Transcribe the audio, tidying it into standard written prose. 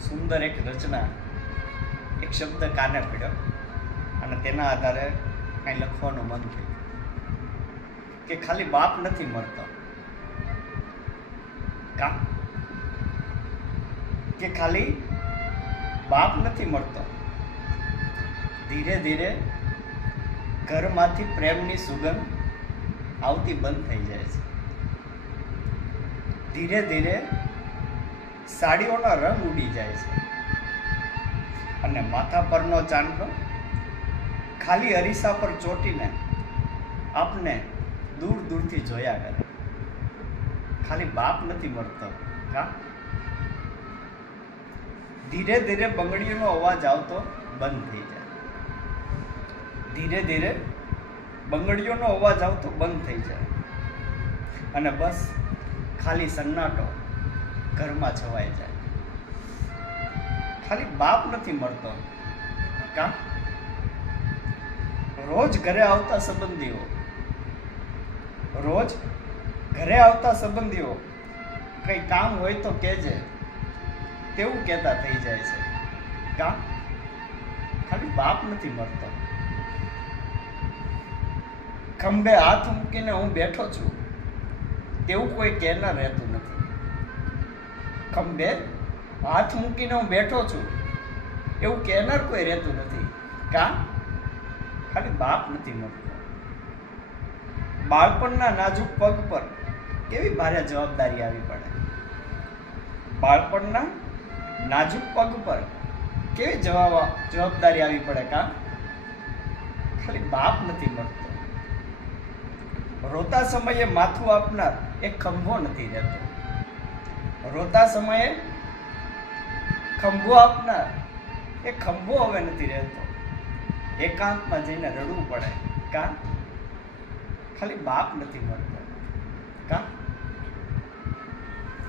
સુંદર એક રચના, એક શબ્દ કાને પડ્યો અને તેના આધારે કાંઈ લખવાનું મન થયું કે ખાલી બાપ નથી મળતો, કે ખાલી બાપ નથી મળતો, ધીરે ધીરે ઘરમાંથી પ્રેમની સુગંધ આવતી બંધ થઈ જાય છે. ધીરે ધીરે સાડીઓનો રંગ ઉડી જાય છે અને માથા પરનો ચાંદલો ખાલી અરીસા પર ચોટીને આપને દૂર દૂરથી જોયા કરે. ખાલી બાપ નથી મળતો. ધીરે ધીરે બંગડીઓનો અવાજ આવતો બંધ થઈ જાય. ધીરે ધીરે બંગડીઓનો અવાજ આવતો બંધ થઈ જાય અને બસ ખાલી સન્નાટો ઘરમાં છવાઈ જાય. ખાલી બાપ નથી મળતો. રોજ ઘરે આવતા સંબંધીઓ કંઈ કામ હોય તો કહેજે તેવું કહેતા થઈ જાય છે. ખાલી બાપ નથી મળતો. ખંભે હાથ મૂકીને હું બેઠો છું તેવું કોઈ કહેનાર રહેતું નથી. ખંભે હાથ મૂકીને હું બેઠો છું એવું કહેનાર કોઈ રહેતું નથી. ખાલી બાપ નથી મળતો. બાળપણના નાજુક પગ પર કેવી ભારે જવાબદારી આવી પડે. બાળપણના નાજુક પગ પર કેવી જવાબદારી આવી પડે. ખાલી બાપ નથી મળતો. રોતા સમયે માથું આપનાર એક ખંભો નથી રહેતો. રોતા સમયે ખંભો આપનાર એ ખંભો હવે નથી રહેતો. એકાંતમાં જઈને રડવું પડે. ખાલી બાપ નથી મળતો.